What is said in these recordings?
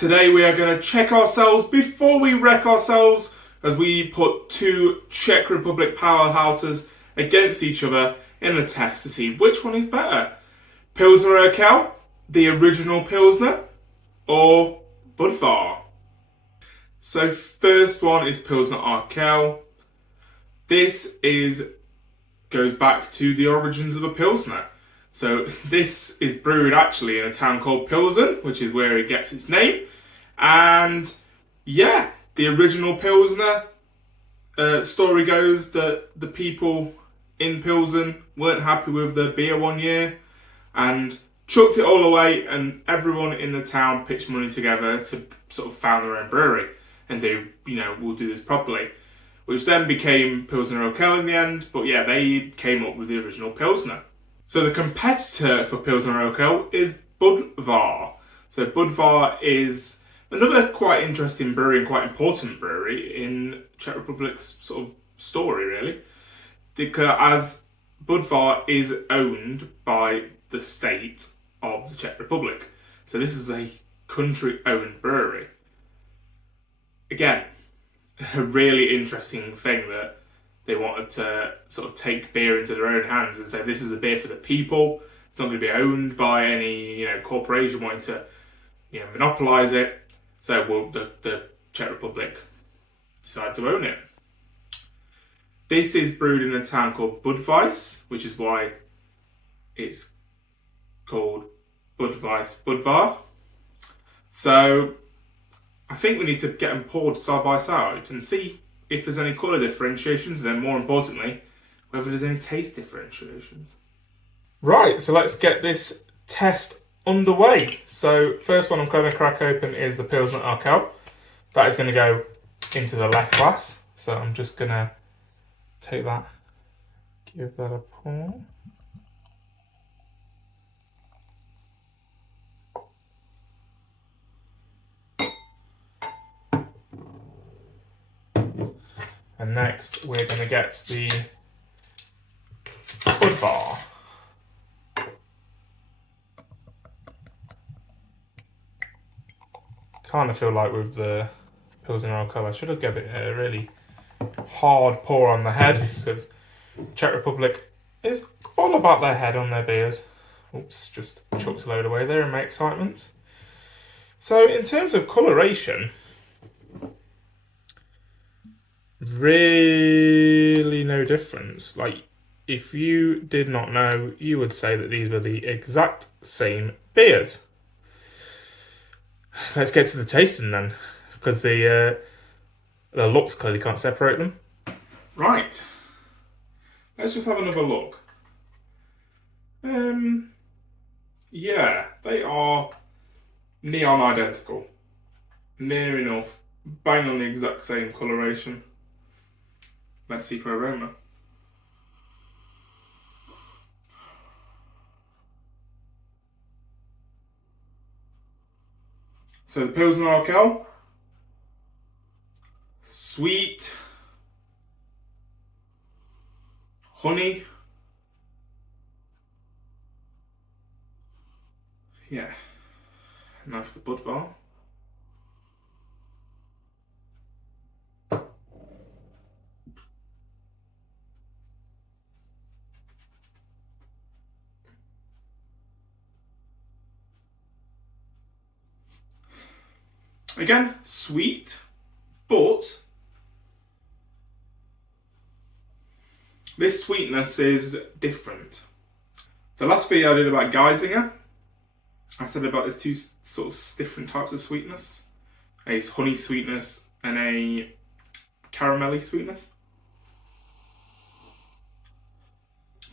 Today we are going to check ourselves before we wreck ourselves as we put two Czech Republic powerhouses against each other in a test to see which one is better. Pilsner Urquell, the original Pilsner, or Budvar. So first one is Pilsner Urquell. This goes back to the origins of a Pilsner. So this is brewed actually in a town called Pilsen, which is where it gets its name. And yeah, the original Pilsner, story goes that the people in Pilsen weren't happy with the beer one year and chucked it all away, and everyone in the town pitched money together to sort of found their own brewery and we'll do this properly. Which then became Pilsner Urquell in the end, but yeah, they came up with the original Pilsner. So the competitor for Pilsner Urquell is Budvar. So Budvar is another quite interesting brewery and quite important brewery in Czech Republic's sort of story, really. Because as Budvar is owned by the state of the Czech Republic. So this is a country-owned brewery. Again, a really interesting thing that they wanted to sort of take beer into their own hands and say this is a beer for the people. It's not going to be owned by any corporation wanting to monopolize it. So the Czech Republic decided to own it. This is brewed in a town called Budvar, which is why it's called Budvar. So I think we need to get them poured side by side and see if there's any colour differentiations, and then more importantly, whether there's any taste differentiations. Right, so let's get this test underway. So first one I'm going to crack open is the Pilsner Urquell. That is going to go into the left glass. So I'm just going to take that, give that a pour. And next, we're going to get the Budvar. Kind of feel like with the Pilsner Urquell, I should have given it a really hard pour on the head, because Czech Republic is all about their head on their beers. Oops, just chucked a load away there in my excitement. So in terms of coloration, really no difference. Like, if you did not know, you would say that these were the exact same beers. Let's get to the tasting then, because the looks clearly can't separate them. Right, let's just have another look. Yeah, they are neon identical, near enough, bang on the exact same coloration. Let's see for aroma. So the Pilsner Urquell, sweet, honey. Yeah. Now for the Budvar. Again, sweet, but this sweetness is different. The last video I did about Geisinger, I said about there's two sort of different types of sweetness. A honey sweetness and a caramelly sweetness.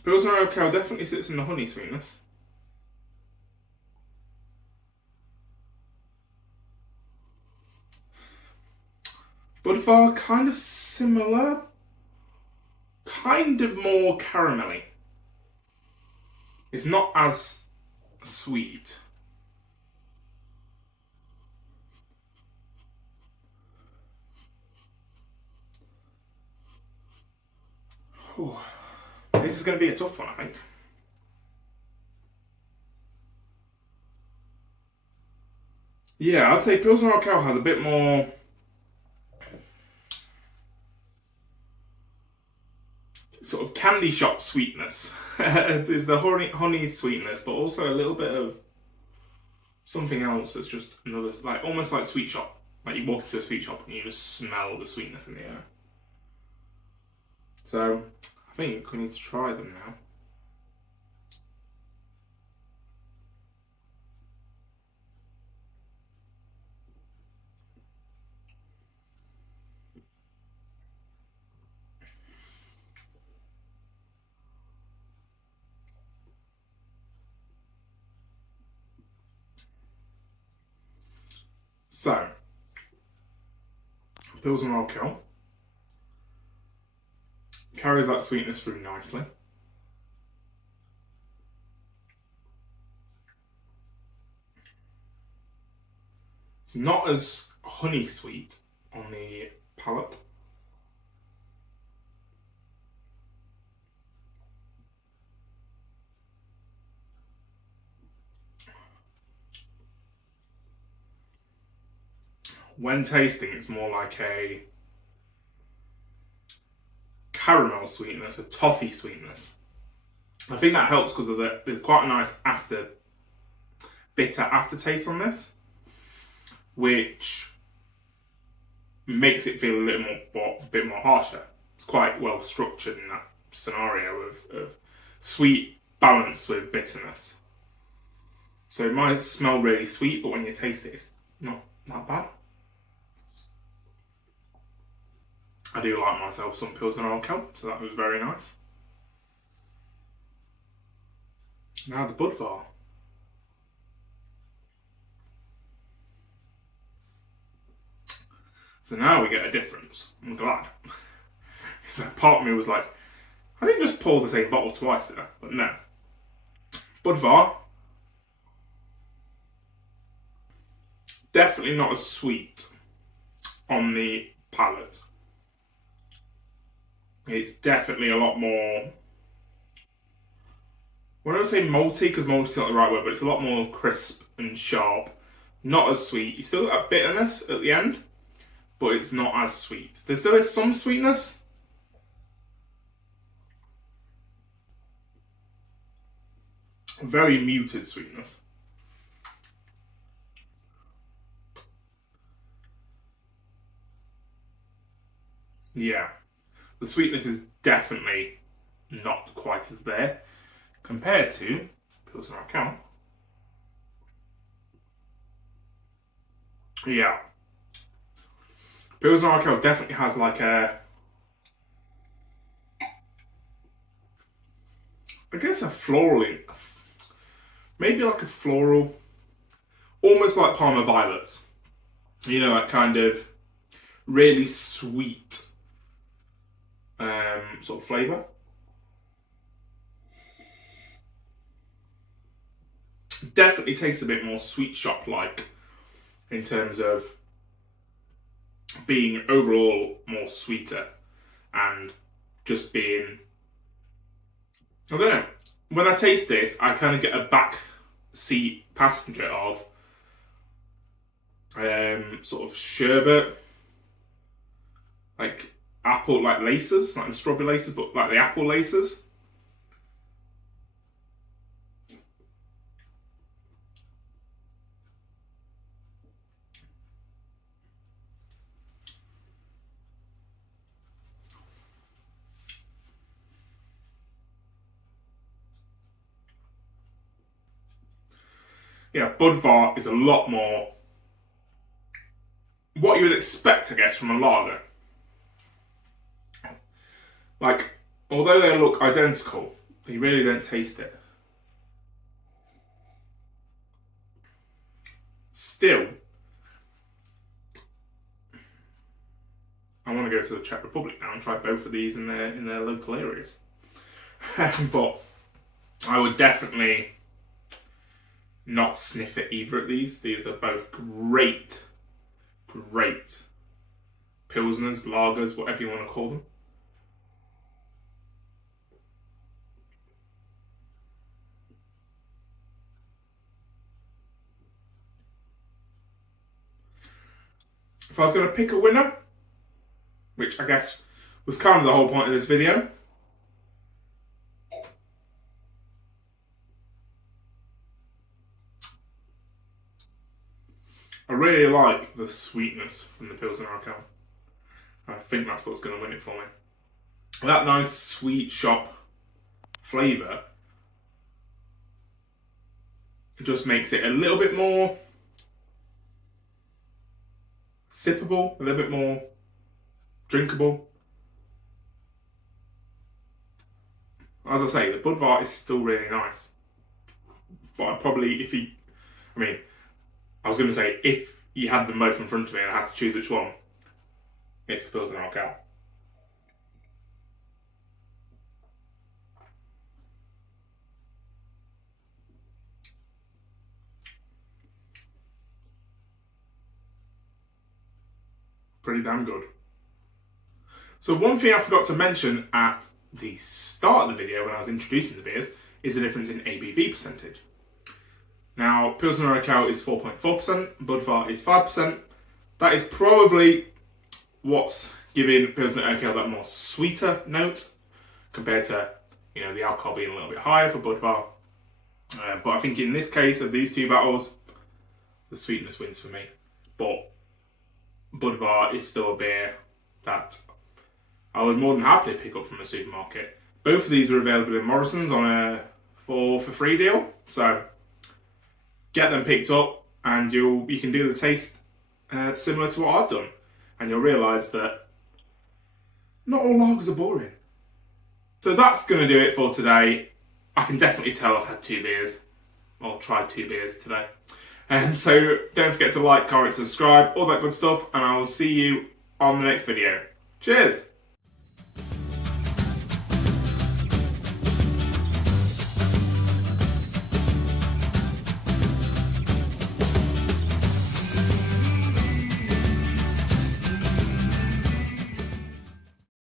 Pilsner Urquell definitely sits in the honey sweetness. Budvar, kind of similar, kind of more caramelly. It's not as sweet. Whew. This is going to be a tough one, I think. Yeah, I'd say Pilsner Urquell has a bit more sort of candy shop sweetness. There's the honey sweetness, but also a little bit of something else that's just another, like almost like sweet shop. Like you walk into a sweet shop and you just smell the sweetness in the air. So I think we need to try them now. So, Pilsner Urquell carries that sweetness through nicely. It's not as honey sweet on the palate. When tasting, it's more like a caramel sweetness, a toffee sweetness. I think that helps because there's quite a nice bitter aftertaste on this, which makes it feel a bit more harsher. It's quite well structured in that scenario of sweet balanced with bitterness. So it might smell really sweet, but when you taste it, it's not that bad. I do like myself some Pilsner Urquell, so that was very nice. Now the Budvar. So now we get a difference. I'm glad. So part of me was like, I didn't just pour the same bottle twice there, but no. Budvar, definitely not as sweet on the palate. It's definitely a lot more, well, I don't say malty because malty is not the right word, but it's a lot more crisp and sharp. Not as sweet. You still got that bitterness at the end, but it's not as sweet. There still is some sweetness. Very muted sweetness. Yeah. The sweetness is definitely not quite as there compared to Pilsner Urquell. Yeah. Pilsner Urquell definitely has like I guess a floral, maybe like a floral, almost like Parma Violets. You know, that kind of really sweet sort of flavour. Definitely tastes a bit more sweet shop like in terms of being overall more sweeter and just being, I don't know, when I taste this I kind of get a back seat passenger of sort of sherbet, like apple, like laces, like the strawberry laces, but like the apple laces. Yeah, Budvar is a lot more what you would expect, I guess, from a lager. Like, although they look identical, they really don't taste it. Still, I want to go to the Czech Republic now and try both of these in their local areas. But I would definitely not sniff at either of these. These are both great pilsners, lagers, whatever you want to call them. if I was going to pick a winner, which I guess was kind of the whole point of this video, I really like the sweetness from the Pilsner Urquell. I think that's what's going to win it for me. That nice sweet shop flavour just makes it a little bit more sippable, a little bit more drinkable. As I say, the Budvar is still really nice. But I'd probably, I was going to say, if you had them both in front of me and I had to choose which one, it's the Pilsner Urquell. Pretty damn good. So one thing I forgot to mention at the start of the video when I was introducing the beers is the difference in ABV percentage. Now, Pilsner Urquell is 4.4%, Budvar is 5%. That is probably what's giving Pilsner Urquell that more sweeter note compared to, the alcohol being a little bit higher for Budvar. But I think in this case of these two battles, the sweetness wins for me. But Budvar is still a beer that I would more than happily pick up from a supermarket. Both of these are available in Morrison's on a 4 for 3 deal. So get them picked up and you can do the taste similar to what I've done. And you'll realise that not all lagers are boring. So that's going to do it for today. I can definitely tell I've had 2 beers. Or tried 2 beers today. So don't forget to like, comment, subscribe, all that good stuff. And I will see you on the next video. Cheers!